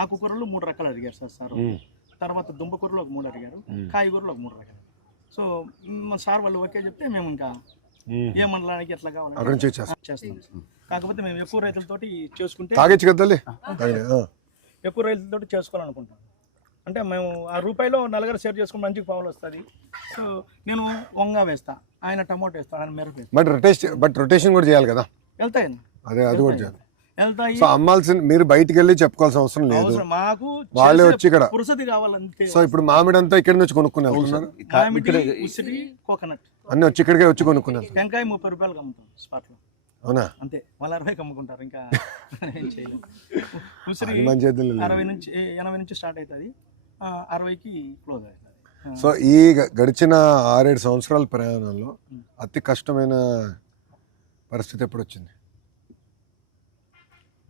ఆకుకూరలు 3 రకాలు అడిగారు సార్. తర్వాత దుంపకూరలు ఒక 3 అడిగారు, కాయగూరలు ఒక 3 రకాలు. సో సార్ వాళ్ళు ఓకే చెప్తే మేము ఇంకా ఏ మండలానికి ఎట్లా కావాలంటే చేస్తాం. కాకపోతే మేము ఎక్కువ రైతులతోటి చేసుకుంటే ఎక్కువ రైతులతోటి చేసుకోవాలనుకుంటాం. అంటే మేము ఆ రూపాయిలో నలుగురు షేర్ చేసుకుని మంచిగా పావులు వస్తుంది. సో నేను వంగ వేస్తా, ఆయన టమాటో వేస్తాను, ఆయన మిరప వేస్తాను. బట్ రొటేషన్ కూడా చేయాలి కదా. వెళ్తాయి అది కూడా చేయాలి. సో అమ్మాల్సిన మీరు బయటికి వెళ్ళి చెప్పుకోవాల్సిన అవసరం లేదు, మాకు వాళ్ళే వచ్చి ఇక్కడ పురుసతి కావాలంతే. సో ఇప్పుడు మామిడి అంతా ఇక్కడ నుంచి కొనుక్కునే కోకోనట్ అన్ని వచ్చి ఇక్కడికే వచ్చి కొనుక్కున్నారు. టెంకాయ 30 రూపాయలకి అమ్ముతాం స్పాట్ లో. అవునా? అంతే, మళ్ళీ 60కి అమ్ముకుంటారు. ఇంకా ఏం చేయలేదు. ఉసిరి 80 నుంచి స్టార్ట్ అవుతుంది, 60కి క్లోజ్ అవుతుంది. సో ఈ గడిచిన 6-7 సంవత్సరాల ప్రయాణంలో అతి కష్టమైన పరిస్థితి ఎప్పుడు వచ్చింది?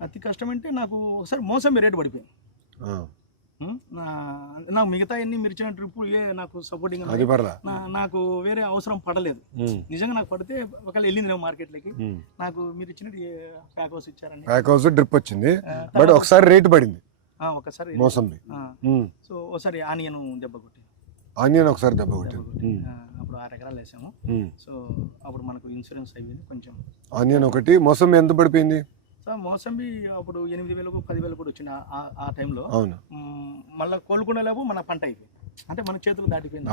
అతి కష్టం అంటే నాకు ఒకసారి మోసంబి రేటు పడిపోయింది. నాకు మిగతా అన్ని మిర్చిన ట్రిప్ నాకు సపోర్టింగ్, నాకు వేరే అవసరం పడలేదు. నిజంగా నాకు పడితే ఒకవేళ వెళ్ళింది నేను మార్కెట్లోకి, నాకు మీరు ఇచ్చినట్టు ప్యాక్ హౌస్ ఇచ్చారండి, ప్యాక్ హౌస్ డ్రిప్ వచ్చింది. బట్ ఒకసారి రేటు పడింది, ఒకసారి మోసంబి. సో ఒకసారి ఆనియన్ దెబ్బ కొట్టి, ఒకసారి దెబ్బ కొట్టింది. అప్పుడు 6 ఎకరాలు వేసాము. సో అప్పుడు మనకు ఇన్సూరెన్స్ అయిపోయింది కొంచెం. ఆనియన్ ఒకటి, మోసంబి ఎంత పడిపోయింది? మోసంబి అప్పుడు 8,000 10,000 కూడా వచ్చింది ఆ టైంలో. మళ్ళీ కోలుకునేలేపు మన పంట అయిపోయింది, అంటే మన చేతులు దాటిపోయింది.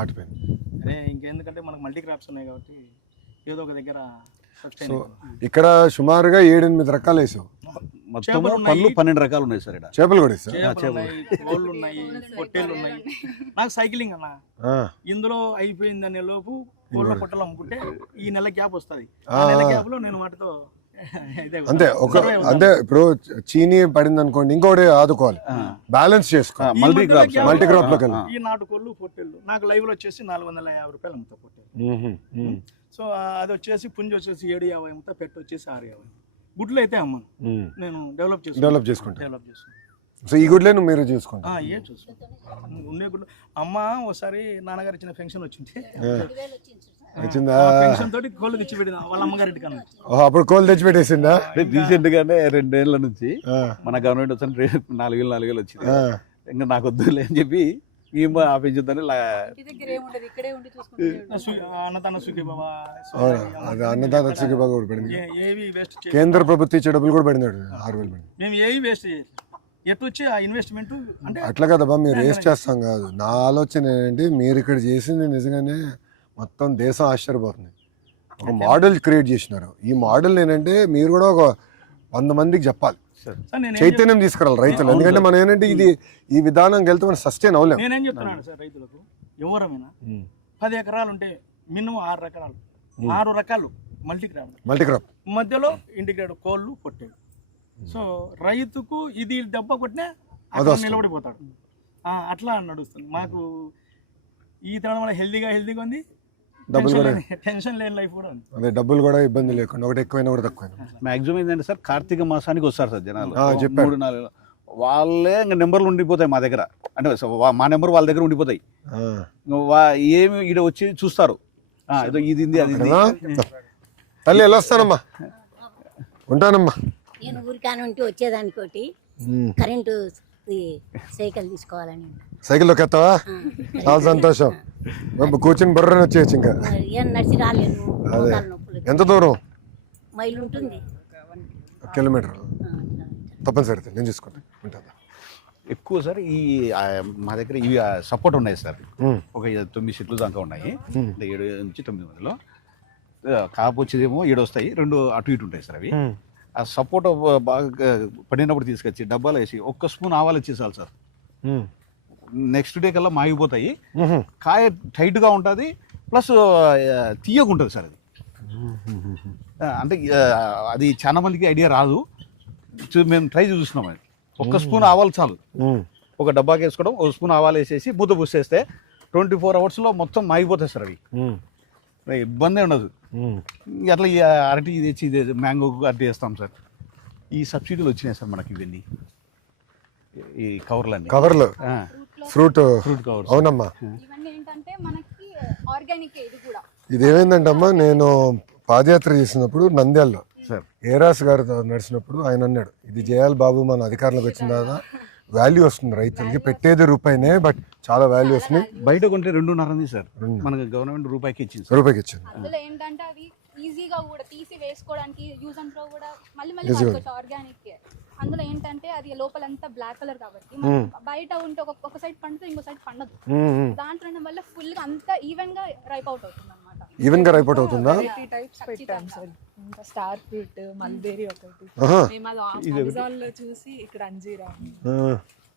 అరే ఇంకెందుకంటే మనకు మల్టీ క్రాప్స్ ఉన్నాయి కాబట్టి ఏదో ఒక దగ్గర ఇక్కడ సుమారుగా 7-8 రకాలు వేసావు. పళ్ళు 12 రకాలు ఉన్నాయి సార్. చేపలు కూడా కోళ్ళు ఉన్నాయి, పొట్టేళ్ళు ఉన్నాయి. నాకు సైక్లింగ్ అన్న, ఇందులో అయిపోయింది అనే లోపు కోళ్ళ పొట్టలు అమ్ముకుంటే ఈ నెల గ్యాప్ వస్తుంది. ఆ నెల గ్యాప్ లో నేను వాటితో అంతే. అంటే ఇప్పుడు చీనీ పడింది అనుకోండి, ఇంకోటి ఆదుకోవాలి, బ్యాలెన్స్ చేసుకోవాలి. మల్టీ క్రాప్ లో ఈ నాటుకోళ్ళు పొట్టేళ్ళు నాకు లైవ్ లో వచ్చేసి 450 రూపాయలు అమ్ముతా పొట్టేళ్ళు. సో అది వచ్చేసి పుంజి వచ్చేసి 750 అమ్ముతా, పెట్టు వచ్చేసి 650. గుడ్లు అయితే అమ్మను, నేను డెవలప్ చేసుకుంటాను. సో ఈ గుడ్లే మీరు చూసుకుంటా? ఏ చూసుకుంటాను ఉండే గుడ్లు. అమ్మ ఒకసారి నాన్నగారు ఇచ్చిన పెన్షన్ వచ్చింది, తోటి కోళ్ళు తెచ్చి పెట్టింది వాళ్ళ అమ్మగారి కన్నా. అప్పుడు కోళ్ళు తెచ్చి పెట్టేసిందా? రీసెంట్ గానే 2 ఏళ్ల నుంచి మన గవర్నమెంట్ వచ్చి 4,000 వచ్చింది. ఇంకా నాకు వద్దులే అని చెప్పి ఆపించుద్దని అన్నదాన సుఖీబాబా కూడా పడింది. కేంద్ర ప్రభుత్వం ఇచ్చే డబ్బులు కూడా పడింది, 6,000 పడింది. మేము ఏవి వేస్ట్ చేయాలి, ఎటు వచ్చి ఆ ఇన్వెస్ట్మెంట్ అంటే అట్లా కదబ్బా, మీరు వేస్ట్ చేస్తాం కాదు. నా ఆలోచన ఏంటంటే మీరు ఇక్కడ చేసింది నిజంగానే మొత్తం దేశం ఆశ్చర్యపోతుంది. ఒక మోడల్ క్రియేట్ చేసినారు. ఈ మోడల్ ఏంటంటే మీరు కూడా ఒక 100 మందికి చెప్పాలి, చైతన్యం తీసుకురావాలి రైతులు. ఎందుకంటే మనం ఏంటంటే ఈ విధానం వెళ్తే మనం సస్టైన్ అవ్వలేము. నేనేం చెప్తున్నాను సార్, రైతులకు ఎవరైనా 10 ఎకరాలు ఉంటే మినిమం 6 రకాలు 6 రకాలు మల్టీ క్రాప్ మధ్యలో ఇంటిగ్రేట్ కోళ్ళు పొట్టేళ్ళు. సో రైతుకు ఇది దెబ్బ కొట్టినా నిలబడిపోతాడు. అట్లా నడుస్తుంది మాకు. ఈ తరం వల్ల హెల్దీగా ఉంది, టెన్షన్ లేని లైఫ్ కూడా ఉంది. అదే డబ్బులు కూడా ఇబ్బంది లేకుండా, ఒకటి ఎక్కువైనా కూడా తక్కువ. మాక్సిమం ఏంటంటే సార్, కార్తీక మాసానికి వస్తారు సార్ జనాలు, 3-4 వాళ్ళే ఇంకా నెంబర్లు ఉండిపోతాయి మా దగ్గర. అంటే మా నెంబర్ వాళ్ళ దగ్గర ఉండిపోతాయి. ఏమి ఈడ వచ్చి చూస్తారు, ఇది అది. తల్లి ఎలా వస్తానమ్మా, ఉంటానమ్మా. నేను ఊరికానుంటే వచ్చేదానికోటి కరెంటు సైకిల్ తీసుకోవాలని. సైకిల్లోకి ఎత్తావా? చాలా సంతోషం. కూర్చుని బుర్రని వచ్చేయచ్చు. ఇంకా నడిచి రాలేను. ఎంత దూరం? మైలు ఉంటుంది, 1 కిలోమీటర్. తప్పనిసరి నేను చూసుకుంటా. ఎక్కువ సార్ ఈ మా దగ్గర ఇవి సపోర్ట్ ఉన్నాయి సార్. ఒక 9 సెట్లు దాకా ఉన్నాయి, 7 నుంచి 9 మధ్యలో. కాపు వచ్చేదేమో 7 వస్తాయి, 2 అటు ఇటు ఉంటాయి సార్. అవి ఆ సపోర్ట్ బాగా పడినప్పుడు తీసుకొచ్చి డబ్బాలు వేసి 1 స్పూన్ ఆవాలు ఇచ్చేసాలి సార్. నెక్స్ట్ డే కల్లా మాగిపోతాయి. కాయ టైట్గా ఉంటుంది, ప్లస్ తీయగా ఉంటుంది సార్. అది అంటే అది చాలా మందికి ఐడియా రాదు. మేము ట్రై చూస్తున్నాం. అది 1 స్పూన్ ఆవాలు చాలు. ఒక డబ్బాకి వేసుకోవడం, 1 స్పూన్ ఆవాలు వేసేసి మూత పూసేస్తే 24 అవర్స్లో మొత్తం మాగిపోతాయి సార్. అవి ఇబ్బంది ఉండదు. అట్లా అరటి తెచ్చి మ్యాంగో అరటి వేస్తాం సార్. ఈ సబ్సిడీలు వచ్చినాయి సార్ మనకి. ఇవన్నీ ఈ కవర్లు ఫ్రూట్ కవర్స్. అవునమ్మా, ఇదేమైందంటే అమ్మా, నేను పాదయాత్ర చేసినప్పుడు నంద్యాలలో ఏరాస్ గారు నడిచినప్పుడు ఆయన అన్నాడు, ఇది చేయాలి బాబు, మన అధికారంలోకి వచ్చిన తర్వాత వాల్యూ వస్తుంది రైతులకి, పెట్టేది రూపాయినే బట్ చాలా వాల్యూ వస్తుంది. బయట కొంటే 2.5 ఉంది సార్, మనకు గవర్నమెంట్ రూపాయికి ఇచ్చింది రూపాయికి ఇచ్చింది. అందులో ఏంటంటే అవి ఈజీగా కూడా తీసి వేసుకోవడానికి యూజ్ అండ్ త్రో కూడా మళ్ళీ వాడుకోవచ్చు ఆర్గానిక్. అందులో ఏంటంటే అది లోపలంతా బ్లాక్ కలర్ కాబట్టి బయట ఉంటే ఒక సైడ్ పండుతుంది, ఇంకో సైడ్ పండదు. దాంట్లో ఉండడం వల్ల ఫుల్ గా అంతా ఈవెన్ గా రైప్ అవుట్ అవుతుంది అనమాట. ఈవెన్ గా రైపోర్ట్ అవుతుందా? టైప్స్ పెట్టాం సార్. ఇంకా స్టార్ ఫ్రూట్, మల్బెరీ ఒకటి. మేము అది అమెజాన్ లో చూసి ఇక్కడ అంజీరా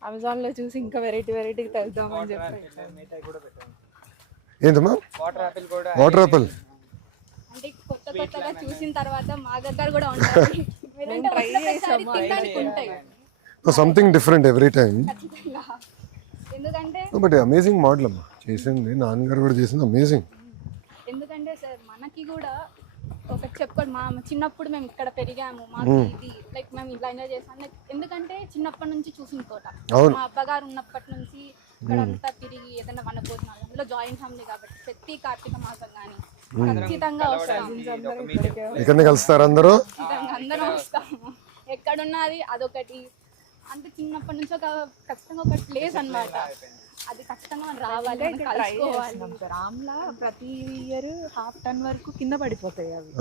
అమెజాన్ లో చూసి ఇంకా వెరైటీ తెద్దామని చెప్పి. ఏంటమ్మా? Water apple. అంటే కొత్తగా చూసిన తర్వాత మా దగ్గర కూడా ఉంటాయి. Something different every time. ఎందుకంటే బట్ అమేజింగ్ మోడల్ అమ్మా చేసింది, నాన్నగారు కూడా చేసింది అమేజింగ్. ఎందుకంటే సార్ మనకి కూడా ఒకటి చెప్పుకోండి, మా చిన్నప్పుడు మేము ఇక్కడ పెరిగాము, మాకు ఇది లైక్ మేము ఇలా ఎంజాయ్ చేస్తాం. లైక్ ఎందుకంటే చిన్నప్పటి నుంచి చూసిన తోట, మా అబ్బగారు ఉన్నప్పటి నుంచి ఇక్కడ అంతా తిరిగి ఏదైనా వన భోజనాలు, అందులో జాయింట్ ఫ్యామిలీ కాబట్టి ప్రతి కార్తీక మాసం కానీ ఖచ్చితంగా వస్తాము. ఇక్కడనే కలుస్తారు అందరూ, అందరం వస్తాము. ఎక్కడున్నది అదొకటి. అంటే చిన్నప్పటి నుంచి ఖచ్చితంగా ఒక ప్లేస్ అన్నమాట. అది ఖచ్చితంగా మనం రావాలి, రామ్లా ప్రతి ఇయర్ 1/2 టన్ వరకు కింద పడిపోతాయి అవి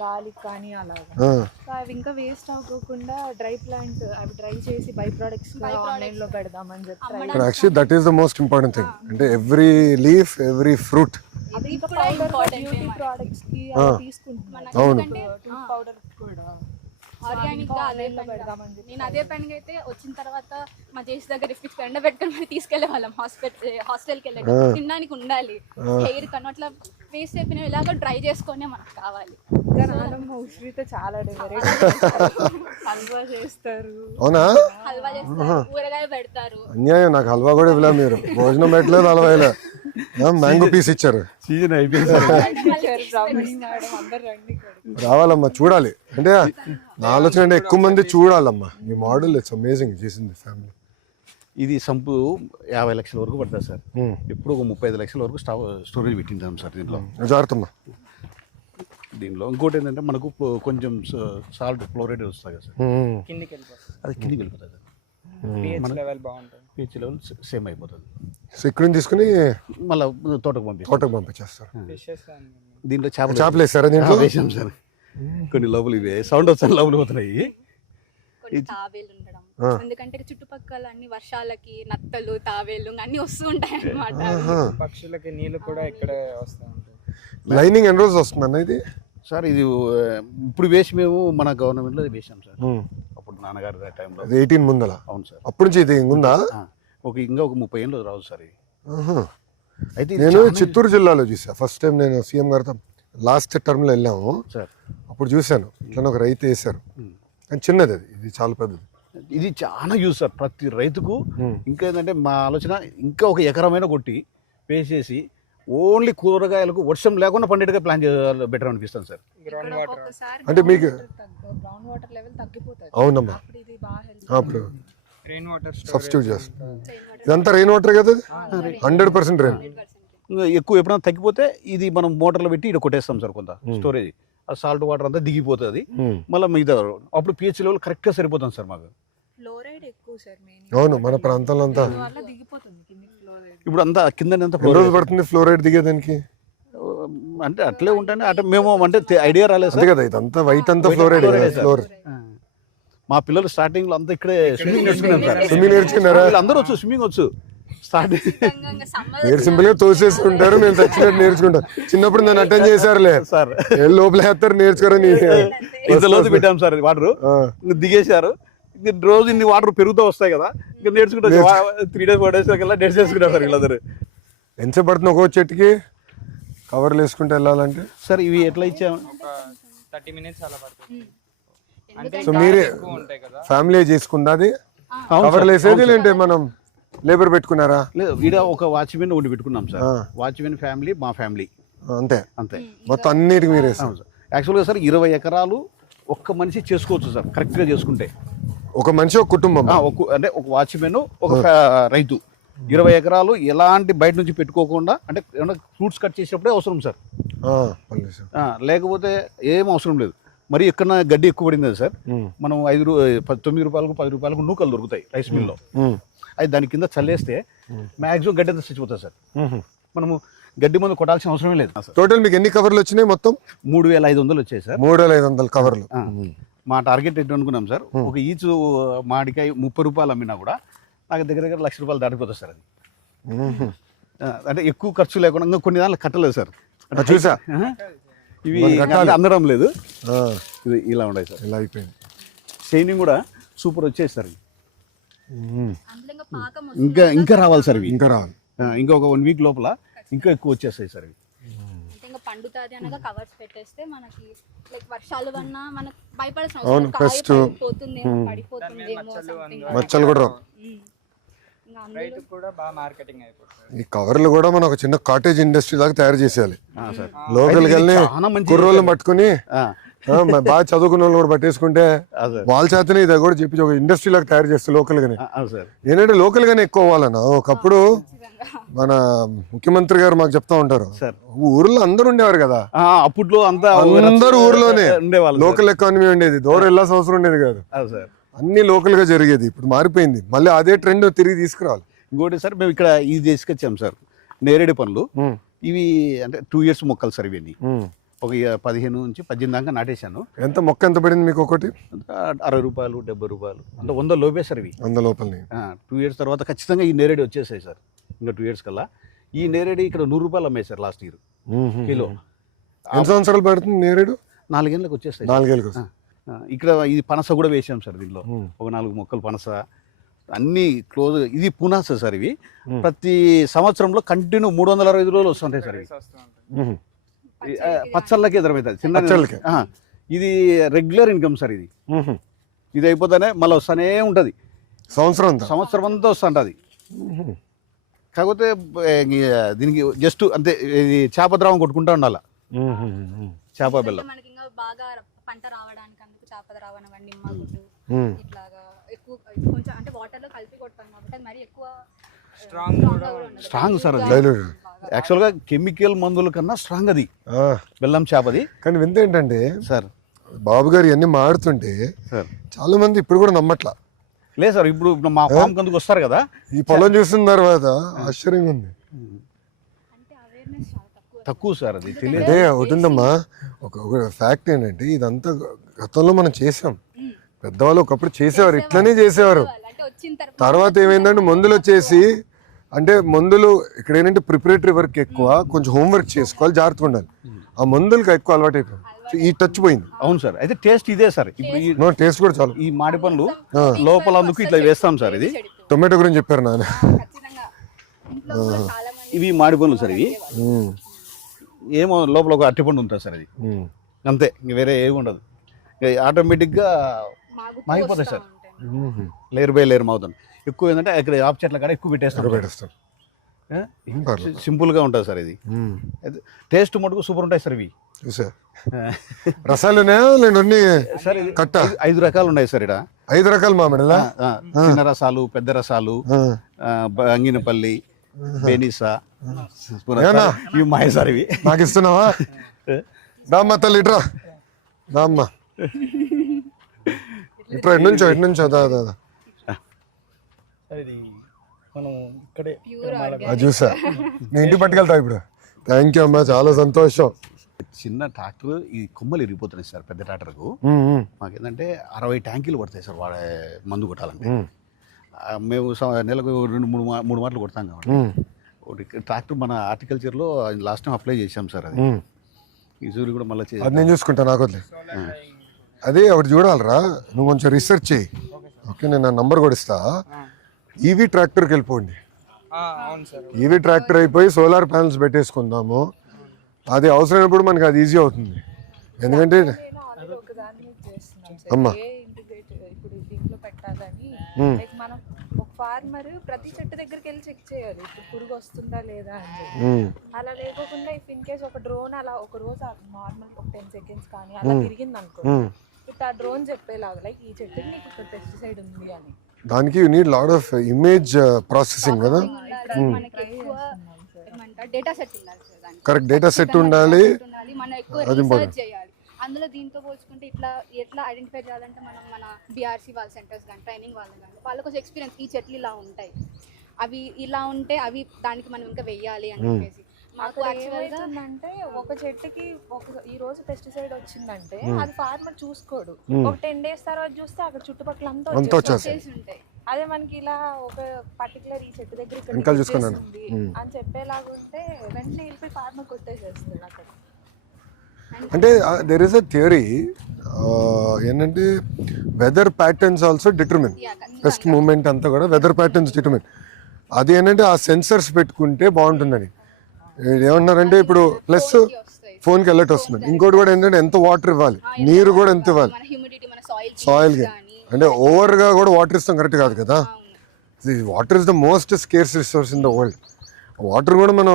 గాలికి కానీ అలాగా. సో అవి ఇంకా వేస్ట్ అవ్వకుండా డ్రై ప్లాంట్ అవి డ్రై చేసి బై ప్రొడక్ట్స్ ఆన్లైన్ లో పెడదామని చెప్పి. Actually that is the most important thing. అంటే ఎవ్రీ లీఫ్, ఎవ్రీ ఫ్రూట్ అది ఇంకా పౌడర్ బ్యూటీ ప్రొడక్ట్స్ కి తీసుకుంటున్నాం. పౌడర్ కూడా ఆర్గానిక్ గా అదే పెడదామని. నేను అదే పనిగా అయితే వచ్చిన తర్వాత మా చేసి దగ్గర రిఫ్రిజ్ ఎండబెట్టుకొని మరి తీసుకెళ్లే వాళ్ళం హాస్టల్కి వెళ్ళి. తినడానికి ఉండాలి, హెయిర్ కన్నా అట్లా వేస్ట్ అయిపోయిన ఇలాగ డ్రై చేసుకొని మనకు కావాలి. ఇంకా నానమ్మ ఉసిరితో చాలా హల్వా చేస్తారు. అవునా? హల్వా చేస్తారు, ఊరగాయ పెడతారు. అన్యాయం, నాకు హల్వా కూడా ఇవ్వలే మీరు. భోజనం పెట్టలేదు, హల్వా ఇలా మ్యాంగో పీస్ ఇచ్చారు. సీజన్ అయిపోయింది. రావాలమ్మా, చూడాలి. అంటే నా ఆలోచన అంటే ఎక్కువ మంది చూడాలమ్మా ఈ మోడల్. ఇట్స్ అమేజింగ్ చేసింది ఫ్యామిలీ. ఇది సంపు 50 లక్షల వరకు పడుతుంది సార్. ఎప్పుడు ఒక 35 లక్షల వరకు స్టోరేజ్ పెట్టిందాం సార్ దీంట్లో. జాగ్రత్తమ్మా. దీనిలో ఇంకోటి ఏంటంటే మనకు కొంచెం సాల్ట్ ఫ్లోరైడ్ వస్తుంది కదా సార్, కిందికి వెళ్ళిపోతుంది. అది కిందికి వెళ్ళిపోతుంది సార్. pH లెవెల్ బాగుంటుంది, pH లెవెల్ సేమ్ అయిపోతుంది. సో ఇక్కడ నుంచి తీసుకుని మళ్ళీ తోటకు పంపించేస్తారు. ఫిషెస్ దీంట్లో చేపలు వేస్తారా దీంట్లో? వేసాం సార్. కొన్ని లోపల ఇవే సౌండ్ వస్తాయి, లోపల పోతున్నాయి. కొన్ని తాబేలు ఉండడం, ఎందుకంటే చుట్టుపక్కల అన్ని వర్షాలకి నత్తలు, తాబేలు అన్ని వస్తూ ఉంటాయి అన్నమాట. పక్షులకి నీళ్ళు కూడా ఇక్కడే వస్తూ ఉంటాయి. లైనింగ్ ఎన్ని రోజులు వస్తుంది అన్న ఇది? సార్ ఇది ఇప్పుడు వేసి మేము మన గవర్నమెంట్లో వేసాం సార్. అప్పుడు నాన్నగారి టైంలో 18 ముందల. అవును సార్. అప్పుడు నుంచి ఇది ఉందా? ఇంకా ఒక 30 ఏళ్ళు రావు సార్. అయితే నేను చిత్తూరు జిల్లాలో చూసా ఫస్ట్ టైం. నేను సీఎం గారితో లాస్ట్ టర్మ్ లో వెళ్ళాము సార్, అప్పుడు చూశాను. ఇట్లా ఒక రైతు వేశారు, కానీ చిన్నది అది, ఇది చాలా పెద్దది. ఇది చాలా యూజ్ సార్ ప్రతి రైతుకు. ఇంకా ఏంటంటే మా ఆలోచన ఇంకా ఒక ఎకరమైన కొట్టి వేసేసి ఓన్లీ కూరగాయలకు వర్షం లేకుండా పండేట్టుగా ప్లాన్ చేయాలి, బెటర్ అనిపిస్తుంది సార్. గ్రౌండ్ వాటర్ అంటే మీకు గ్రౌండ్ వాటర్ లెవెల్ తగ్గిపోతుంది. అవునమ్మా, ఇది బాగా హెల్తీ. అప్పుడు రెయిన్ వాటర్ సబ్స్టిట్యూట్ చేస్తాం. ఇదంతా రెయిన్ వాటర్ కదా, 100% రెయిన్. ఎక్కువ ఎప్పుడైనా తగ్గిపోతే ఇది మనం మోటార్లో పెట్టి ఇక్కడ కొట్టేస్తాం సార్. కొంత స్టోరేజ్ ఆ సాల్ట్ వాటర్ అంతా దిగిపోతుంది. మళ్ళీ మిగతా అప్పుడు pH లెవెల్ కరెక్ట్గా సరిపోతుంది సార్ మాకు. ఫ్లోరైడ్ ఎక్కువ సార్ మెయిన్. అవును, మన ప్రాంతంలో అంతా వల్ల దిగిపోతుంది కిందికి ఫ్లోరైడ్. ఇప్పుడు అంతా కింద ఎన్ని రోజులు పడుతుంది ఫ్లోరైడ్ దిగేదానికి? అంటే అట్లే ఉంటాయి. అంటే మేము అంటే ఐడియా రాలేదు అంతే కదా, ఇదంతా వైట్ అంతా ఫ్లోరైడ్. ఫ్లోర్ మా పిల్లలు స్టార్టింగ్ లో అంతా ఇక్కడే స్విమ్మింగ్ నేర్చుకున్నారు సార్. స్విమ్మింగ్ నేర్చుకున్నారా? అందరూ వచ్చు, స్విమ్మింగ్ వచ్చు. స్టార్టింగ్ మీరు సింపుల్ గా తోసేసి ఉంటారు, మేము చచ్చినట్టు నేర్చుకుంటాం. చిన్నప్పుడు నన్ను అటెండ్ చేశారులే సార్, లోపల వేస్తారు నేర్చుకోరని. ఇంత లోతు పెట్టాం సార్ వాటర్, దిగేశారు. రోజు ఇన్ని వాటర్ పెరుగుతూ వస్తాయి కదా, ఇంకా నేర్చుకుంటారు. 3 days 4 days కల్లా డెడ్ చేసుకుంటారు సార్ వీళ్ళందరూ. ఎంతసేపు పడుతుంది ఒక్కో చెట్టుకి కవర్లు వేసుకుంటూ వెళ్ళాలంటే? సార్ ఇవి ఎట్లా ఇచ్చాము? 30 minutes అలా పడుతుంది. సో మీరే ఉంటాయి కదా ఫ్యామిలీ చేసుకుందా అది కవర్లు వేసేది, లేదంటే మనం లేబర్ పెట్టుకున్నారా? లేదు, ఈడ ఒక వాచ్మెన్ ఒకటి పెట్టుకున్నాం సార్. వాచ్మెన్ ఫ్యామిలీ, మా ఫ్యామిలీ అంతే అంతే. మొత్తం అన్నిటికి మీరే వేస్తాం. యాక్చువల్గా సార్ 20 ఎకరాలు ఒక్క మనిషి చేసుకోవచ్చు సార్, కరెక్ట్గా చేసుకుంటే. ఒక మనిషి ఒక కుటుంబం, అంటే ఒక వాచ్మెన్ ఒక రైతు 20 ఎకరాలు ఎలాంటి బయట నుంచి పెట్టుకోకుండా, అంటే ఏమన్నా ఫ్రూట్స్ కట్ చేసేటప్పుడే అవసరం సార్, లేకపోతే ఏం అవసరం లేదు. మరి ఎక్కడన్నా గడ్డి ఎక్కువ పడింది కదా సార్, మనం 9 రూపాయలకు 10 రూపాయలకు నూకలు దొరుకుతాయి రైస్ మిల్లో. అది దాని కింద చల్లేస్తే మ్యాక్సిమం గడ్డి అంతా చచ్చిపోతుంది సార్. మనము గడ్డి మందు కొట్టాల్సిన అవసరమే లేదు. టోటల్ మీకు ఎన్ని కవర్లు వచ్చినాయి మొత్తం? 3500 వచ్చాయి సార్. 3500 కవర్లు. మా టార్గెట్ ఎట్టు అనుకున్నాం సార్, ఒక ఈచు మామిడికాయ 30 రూపాయలు అమ్మినా కూడా నాకు దగ్గర దగ్గర 1,00,000 రూపాయలు దాటిపోతుంది సార్. అది అంటే ఎక్కువ ఖర్చు లేకుండా ఇంకా కొన్ని దాంట్లో కట్టలేదు సార్. చూసా ఇవి అందడం లేదు, ఇది ఇలా ఉన్నాయి సార్. ఇలా అయిపోయింది. షైనింగ్ కూడా సూపర్ వచ్చేది సార్. అందులో ఇంకా పాకం ఇంకా రావాలి సార్ ఇవి, ఇంకా రావాలి. ఇంకా ఒక 1 వీక్ లోపల ఇంకా ఎక్కువ వచ్చేస్తాయి సార్ ఇవి. అంటే ఇంకా పండుతుంది అనగా కవర్స్ పెట్టేస్తే మనకి లైక్ వర్షాలు వన్నా మనకు భయపడాల్సిన అవును, అవసరం pest. పోతుందేమో పడిపోతుందేమో something. మచ్చలు కూడా రావు. ఇంకా అందులో రైతు కూడా బాగా మార్కెటింగ్ అయిపోతుంది. ఈ కవర్లు కూడా మనం ఒక చిన్న కాటేజ్ ఇండస్ట్రీ లాగా తయారు చేసేయాలి. సార్ లోకల్కి వెళ్ళి చాలా మంచి కుర్రోళ్ళని పట్టుకుని ఆ, బాగా చదువుకున్న వాళ్ళు కూడా పట్టేసుకుంటే సార్. వాళ్ళ చేతనే ఇది కూడా చెప్పి ఒక ఇండస్ట్రీ లాగా తయారు చేస్తే లోకల్ గానే. సార్ ఏంటంటే లోకల్ గానే ఎక్కువ అవ్వాలన్న. ఒకప్పుడు మన ముఖ్యమంత్రి గారు మాకు చెప్తా ఉంటారు, సార్ ఊర్లో అందరూ ఉండేవారు కదా, అప్పట్లో అంతా అందరూ ఊర్లోనే ఉండేవాళ్ళు. లోకల్ ఎకానమీ ఉండేది, దూరం వెళ్ళాల్సిన అవసరం ఉండేది కాదు, సార్ అన్ని లోకల్ గా జరిగేది. ఇప్పుడు మారిపోయింది, మళ్ళీ అదే ట్రెండ్ తిరిగి తీసుకురావాలి. ఇంకోటి సార్, మేము ఇక్కడ ఇది తీసుకొచ్చాం సార్, నేరేడు పండ్లు. ఇవి అంటే 2 years మొక్కలు సార్. ఇవన్నీ ఒక 15 నుంచి 18 దాకా నాటేశాను. ఎంత మొక్క ఎంత పడింది మీకు? ఒకటి 60 రూపాయలు 70 రూపాయలు అంటే 100 లోపే సార్ ఇవి. 100 లోపలని. 2 years తర్వాత ఖచ్చితంగా ఈ నేరేడు వచ్చేసాయి సార్. ఇంకా 2 years కల్లా ఈ నేరేడు ఇక్కడ 100 రూపాయలు అమ్మాయి సార్ లాస్ట్ ఇయర్ కిలో. ఎన్ని సంవత్సరాలు పడుతుంది నేరేడు? 4 ఏళ్ళకి వచ్చేస్తాయి. 4 ఏళ్ళకి. ఇక్కడ ఇది పనస కూడా వేసాం సార్. దీనిలో ఒక 4 మొక్కలు పనస, అన్ని క్లోజ్. ఇది పునాస సార్. ఇవి ప్రతి సంవత్సరంలో కంటిన్యూ 365 రోజులు వస్తుంటాయి సార్. ఇవి పచ్చళ్ళకి ఎదురవుతుంది, చిన్న. ఇది రెగ్యులర్ ఇన్కమ్ సార్. ఇది అయిపోతానే మళ్ళీ వస్తానే ఉంటుంది, సంవత్సరం అంతా వస్తుంటుంది. కాకపోతే దీనికి జస్ట్ అంతే, ఇది చేప ద్రావం కొట్టుకుంటా ఉండాలి, చేప బెల్లం. మనకి ఇంకా బాగా పంట రావడానికి అందుకు చేప ద్రావణం అండి, నిమ్మగుడ్డు ఇట్లాగా ఎక్కువ కొంచెం అంటే వాటర్ లో కలిపి కొడతాం కాబట్టి అది మరి ఎక్కువ స్ట్రాంగ్ సార్. అది యాక్చువల్గా కెమికల్ మందుల కన్నా స్ట్రాంగ్ అది బెల్లం చేపది. కానీ వింత ఏంటంటే సార్, బాబు గారు ఇవన్నీ మాడుతుంటే సార్ చాలా మంది ఇప్పుడు కూడా నమ్మట్లా. లేదు సార్, ఇప్పుడు మా ఫామ్ కందుకు వస్తారు కదా, ఈ పొలం చూసిన తర్వాత ఆశ్చర్యంగా ఉంది. అంటే అవేర్నెస్ చాలా తక్కువ సార్. అది తెలియదు. అదే ఒకటిందమ్మా, ఒక ఫ్యాక్ట్ ఏంటంటే ఇదంతా గతంలో మనం చేసాం. పెద్దవాళ్ళు ఒకప్పుడు చేసేవారు, ఇట్లనే చేసేవారు. అంటే వచ్చిన తర్వాత ఏమైందంటే మందులు వచ్చేసి, అంటే మందులు ఇక్కడ ఏంటంటే ప్రిపరేటరీ వర్క్ ఎక్కువ, కొంచెం హోంవర్క్ చేసుకోవాలి, జాగ్రత్తగా ఉండాలి. ఆ మందులకి ఎక్కువ అలవాటు అయిపోయింది, ఈ టచ్ పోయింది. అవును సార్. అయితే టేస్ట్ ఇదే సార్. ఇప్పుడు టేస్ట్ కూడా చాలు. ఈ మాడి పండ్లు లోపల అందుకు ఇట్లా వేస్తాం సార్. ఇది టొమాటో గురించి చెప్పారు నాన్న. ఖచ్చితంగా ఇంట్లో కూడా చాలా మంది ఇవి మాడి పండ్లు సార్. ఇవి ఏమో లోపల ఒక అరటి పండు ఉంటుంది సార్. అది అంతే, ఇంక వేరే ఏమి ఉండదు. ఆటోమేటిక్గా మాగిపోతాయి సార్. లేయర్ బై లేయర్ మాగుతాను. ఎక్కువ ఏంటంటే ఇక్కడ ఆపు చెట్ల కాడ ఎక్కువ పెట్టేస్తాం. సింపుల్గా ఉంటుంది సార్. ఇది టేస్ట్ మటుకు సూపర్ ఉంటాయి సార్. ఇవి రసాలు సార్ కట్ట 5 రకాలు ఉన్నాయి సార్. ఇక్కడ 5 రకాలు మామిడిలా, చిన్న రసాలు, పెద్ద రసాలు, అంగినపల్లి, బెనిసా, ఇవి మాయ సార్. ఇవి నాకు ఇస్తున్నావా? దామ్మా తల్లి ఇట్రా, దామ్మా ఇట్రా, ఎట్నుంచో దాదా. ఇది మనం ఇక్కడే చూసా, నేను ఇంటికి పట్టుకెళ్తా ఇప్పుడు. థ్యాంక్ యూ అమ్మా, చాలా సంతోషం. చిన్న ట్రాక్టర్ ఈ కొమ్మలు ఇరిగిపోతున్నాయి సార్. పెద్ద ట్రాక్టర్కు మాకేంటంటే 60 ట్యాంకీలు పడతాయి సార్ వాడే మందు కొట్టాలంటే. మేము నెలకు 2-3 మాటలు కొడతాం కాబట్టి ఒకటి ట్రాక్టర్ మన హార్టికల్చర్లో లాస్ట్ టైం అప్లై చేసాం సార్. అది ఈ సూర్యుడు కూడా మళ్ళీ అది నేను చూసుకుంటా. నాకు అదే ఒకటి చూడాలరా, నువ్వు కొంచెం రీసెర్చ్ చేయి. ఓకే, నేను నా నంబర్ కూడా ఇస్తా. ఈవీ ట్రాక్టర్కి వెళ్ళిపోండి. ఈవీ ట్రాక్టర్ అయిపోయి సోలార్ ప్యానల్స్ పెట్టేసుకుందాము. అది అవసరమైనప్పుడు మనకి అది ఈజీ అవుతుంది. ఎందుకంటే అమ్మా ఇప్పుడు దీంట్లో పెట్టాలని లైక్ మనం ఒక ఫార్మర్ ప్రతి చెట్టు దగ్గరికి వెళ్ళి చెక్ చేయాలి ఇప్పుడు పురుగు వస్తుందా లేదా అని. అలా లేకోకుండా ఇఫ్ ఇన్ కేస్ ఒక డ్రోన్ అలా ఒక రోజు నార్మల్ ఒక 10 seconds కానీ అలా తిరిగింది అనుకో, ఇప్పుడు ఆ డ్రోన్ చెప్పేలాగా లైక్ ఈ చెట్టుకి నీకు ఇక్కడ పెస్టిసైడ్ ఉంది అని. దానికి you need lot of image processing కదా. డేటా సెట్ ఉండాలి. కరెక్ట్ డేటా సెట్ ఉండాలి. మనం ఎక్కువ రీసెర్చ్ చేయాలి. అందులో దీంతో పోల్చుకుంటే ఎట్లా ఐడెంటిఫై చేయాలంటే మనం మన బీఆర్సీ వాళ్ళ సెంటర్స్ కానీ ట్రైనింగ్ వాళ్ళు కానీ వాళ్ళకి కొంచెం ఎక్స్పీరియన్స్ ఈ చెట్లు ఇలా ఉంటాయి, అవి ఇలా ఉంటే అవి దానికి మనం ఇంకా వెయ్యాలి అని చెప్పేసి మాకు యాక్చువల్గా అంటే ఒక చెట్టుకి ఈ రోజు పెస్టిసైడ్ వచ్చిందంటే అది ఫార్మర్ చూసుకోడు, ఒక 10 days తర్వాత చూస్తే అక్కడ చుట్టుపక్కల అంతా వచ్చేసి ఉంటాయి. అదే మనకి ఇలా ఒక పర్టికులర్ ఈ చెట్టు దగ్గర ఇక్కడ వచ్చేసింది అని చెప్పేలాగా ఉంటే వెంటనే వెళ్ళిపోయి ఫార్మర్ కొట్టేసేస్తాడు అక్కడ. అంటే దెర్ ఇస్ అ థియరీ ఏంటంటే weather patterns also determine, pest movement అంతా కూడా వెదర్ ప్యాటర్న్స్ డిటర్మిన్. అది ఏంటంటే ఆ సెన్సర్స్ పెట్టుకుంటే బాగుంటుందని ఏమన్నారంటే ఇప్పుడు ప్లస్ ఫోన్కి అలర్ట్ వస్తుంది. ఇంకోటి కూడా ఏంటంటే ఎంత వాటర్ ఇవ్వాలి, నీరు కూడా ఎంత ఇవ్వాలి సాయిల్కి. అంటే ఓవర్గా కూడా వాటర్ ఇస్తాం కరెక్ట్ కాదు కదా. Water is the most scares resource in the world. Water కూడా మనం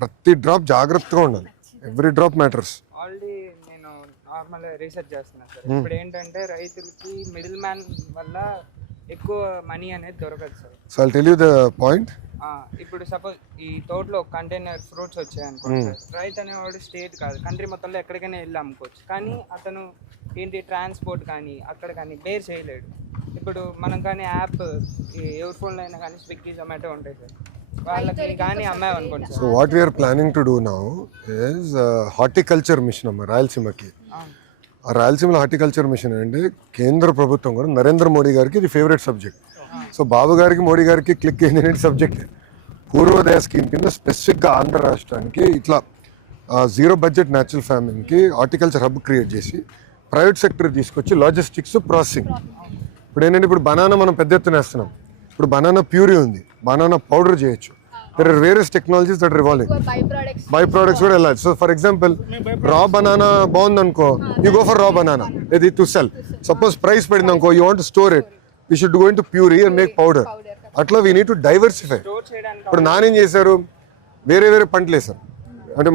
ప్రతి డ్రాప్ జాగ్రత్తగా ఉండాలి, ఎవ్రీ డ్రాప్ మ్యాటర్స్. ఆల్రెడీ నేను నార్మల్ రీసెర్చ్ చేస్తున్నాను సార్. ఇప్పుడు ఏంటంటే రైతులకి మిడిల్ మ్యాన్ వల్ల ఎక్కువ మనీ అనేది దొరకదు sir. So I'll tell you the point. ఇప్పుడు సపోజ్ ఈ తోటలో కంటైనర్ ఫ్రూట్స్ వచ్చాయి అనుకోండి సార్, రైతు అనేవాడు స్టేట్ కాదు కంట్రీ మొత్తంలో ఎక్కడికైనా వెళ్ళి అమ్ముకోవచ్చు. కానీ అతను ఏంటి ట్రాన్స్పోర్ట్ కానీ అక్కడ కానీ బేర్ చేయలేడు. ఇప్పుడు మనం కానీ యాప్ ఎవరి ఫోన్లో అయినా కానీ స్విగ్గీ జొమాటో ఉంటాయి సార్, వాళ్ళకి కానీ అమ్మాయనుకోండి sir. So what we're planning to do now is horticulture mission అమ్మ రాయలసీమకి. ఆ రాయలసీమలో హార్టికల్చర్ మిషన్ అంటే కేంద్ర ప్రభుత్వం కూడా నరేంద్ర మోడీ గారికి ఇది ఫేవరెట్ సబ్జెక్ట్. సో బాబు గారికి మోడీ గారికి క్లిక్ అయిన సబ్జెక్ట్ పూర్వోదయ స్కీమ్ కింద స్పెసిఫిక్గా ఆంధ్ర రాష్ట్రానికి ఇట్లా 0 బడ్జెట్ న్యాచురల్ ఫార్మింగ్కి హార్టికల్చర్ హబ్ క్రియేట్ చేసి ప్రైవేట్ సెక్టర్ తీసుకొచ్చి లాజిస్టిక్స్ ప్రాసెసింగ్. ఇప్పుడు ఏంటంటే ఇప్పుడు బనానా మనం పెద్ద ఎత్తున వేస్తున్నాం. ఇప్పుడు బనానా ప్యూరీ ఉంది, బనానా పౌడర్ చేయొచ్చు. There are various technologies that are evolving. By products కూడా వెళ్ళాలి. So for example raw banana బాగుంది అనుకో, you go for raw banana, ఇది టు సెల్. సపోజ్ ప్రైస్ పడింది అనుకో, you want to store it, we should go into puree and make powder. అట్లా we need to diversify. ఇప్పుడు నానేం చేశారు, వేరే వేరే పంటలు వేశారు, అంటే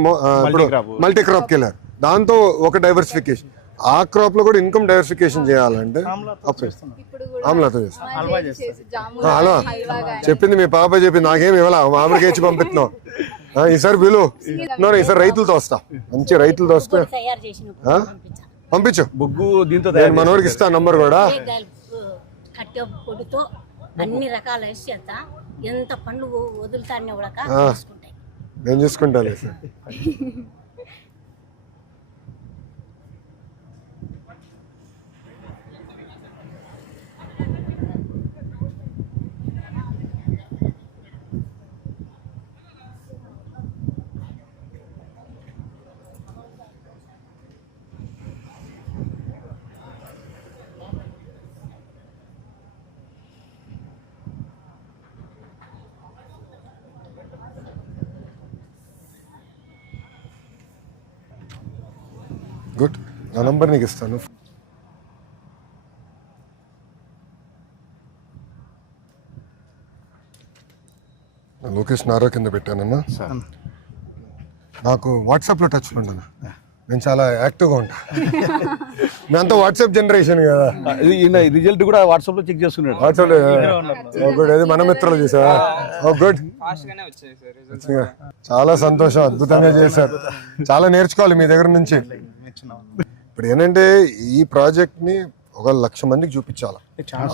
ఇప్పుడు మల్టీ క్రాప్కి వెళ్ళారు. దాంతో ఒక డైవర్సిఫికేషన్, ఆ క్రాప్ లో కూడా ఇన్కమ్ డైవర్సిఫికేషన్ చేయాలంటే ఆమ్లాతో చేస్తాం. హలో చెప్పింది మీ పాప చెప్పింది, నాకేం ఇవ్వాలా, మామిడికి ఇచ్చి పంపిస్తున్నాం. ఈసారి వీలు ఈసారి రైతులతో వస్తా, మంచి రైతులతో వస్తే తయారు చేసిన పంపించు. బొగ్గు దీంతో మనోడికి ఇస్తా నంబర్ కూడా. కట్టె పొడితో అన్ని రకాల వేసి చేస్తా, ఎంత పండ్లు వదులుతానే కూడా చూసుకుంటాయి. నేను చూసుకుంటాను సార్. గుడ్, నా నంబర్ నీకు ఇస్తాను. లొకేషన్ ఆరో కింద పెట్టానన్నా. నాకు వాట్సాప్లో టచ్లో ఉండను, నేను చాలా యాక్టివ్గా ఉంటా. మేమంతా వాట్సాప్ జనరేషన్ కదా. రిజల్ట్ కూడా వాట్సాప్ లో చెక్ చేసుకున్నాడు. వాట్సాప్ గుడ్, అది మన మిత్రులు చేసావా? గుడ్, చాలా సంతోషం, అద్భుతంగా చేశారు. చాలా నేర్చుకోవాలి మీ దగ్గర నుంచి. ఇప్పుడు ఏంటంటే ఈ ప్రాజెక్ట్ ని 1,00,000 మందికి చూపించాలి.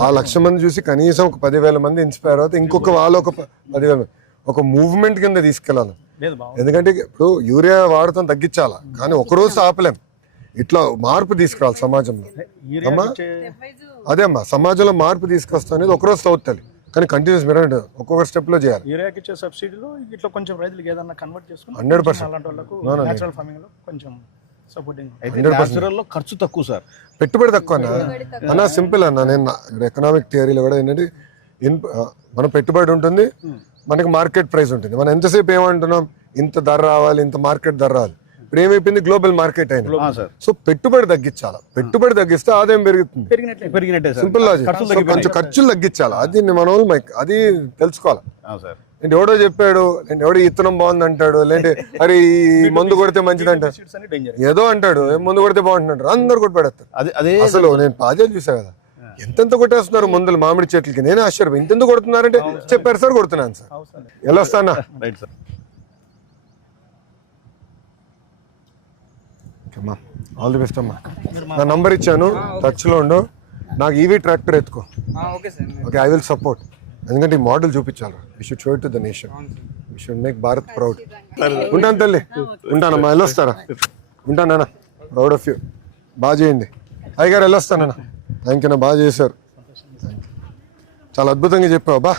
ఆ 1,00,000 మంది చూసి కనీసం ఒక 10,000 మంది ఇన్స్పైర్ అవుతాయి. ఇంకొక వాళ్ళు ఒక 10,000 మంది ఒక మూవ్మెంట్ కింద తీసుకెళ్ళాలి. ఎందుకంటే ఇప్పుడు యూరియా వాడటం తగ్గించాలా, కానీ ఒకరోజు ఆపలేం. ఇట్లా మార్పు తీసుకురావాలి సమాజంలో. అమ్మా అదే అమ్మా, సమాజంలో మార్పు తీసుకొస్తా అనేది ఒకరోజు అవుతుంది, కానీ కంటిన్యూస్ మీరు ఒక్కొక్క స్టెప్ లో చేయాలి. యూరియాకి ఇచ్చే సబ్సిడీలో ఇట్లా కొంచెం రైతులకు ఏదన్నా కన్వర్ట్ చేసుకుని 100% అలాంటి వాళ్ళకు నేచురల్ ఫార్మింగ్ లో కొంచెం సపోర్టింగ్. ఖర్చు తక్కువ సార్, పెట్టుబడి తక్కువ అన్న. సింపుల్ అన్న, నేను ఎకనామిక్ థియరీలో కూడా ఏంటంటే మన పెట్టుబడి ఉంటుంది, మనకి మార్కెట్ ప్రైస్ ఉంటుంది. మనం ఎంతసేపు ఏమంటున్నాం, ఇంత ధర రావాలి, ఇంత మార్కెట్ ధర రావాలి. ఇప్పుడు ఏమైపోయింది, గ్లోబల్ మార్కెట్ అయింది. సో పెట్టుబడి తగ్గించాలి, పెట్టుబడి తగ్గిస్తే ఆదాయం పెరిగినట్టే. Simple logic. కొంచెం ఖర్చులు తగ్గించాలి, అది మన వాళ్ళు అది తెలుసుకోవాలి. అంటే ఎవడో చెప్పాడు, ఎవడో ఇత్తనం బాగుంది అంటాడు, లేదంటే అరే ఈ మందు కొడితే మంచిది అంటాడు, ఏదో అంటాడు, మందు కొడితే బాగుంటుంటారు, అందరు కొట్టి పెడతారు. అసలు నేను పాజాలు చూసా కదా, ఎంతెంత కొట్టేస్తున్నారు మందులు మామిడి చెట్లకి. నేనే ఆశ్చర్యం, ఇంతెందుకు కొడుతున్నారంటే చెప్పారు సార్, కొడుతున్నాను సార్. ఎలా వస్తానా? అమ్మా ఆల్ ది బెస్ట్ అమ్మా. నా నంబర్ ఇచ్చాను, టచ్లో ఉండు. నాకు ఈవీ ట్రాక్టర్ ఎత్తుకో. Okay sir. Okay, I will support. ఎందుకంటే ఈ మోడల్ చూపించాలి. We should show it to the nation. We should make Bharat proud. ఉంటాను తల్లి, ఉంటానమ్మా. వెళ్ళొస్తారా? ఉంటానా? Proud of you. బాగా చేయండి. అయ్యగారు వెళ్ళొస్తానన్నా. Thank you. బాగా చేశారు, చాలా అద్భుతంగా చెప్పావు బా.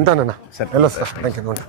ఉంటానన్నా, వెళ్ళొస్తా. Thank you. ఉంటాను.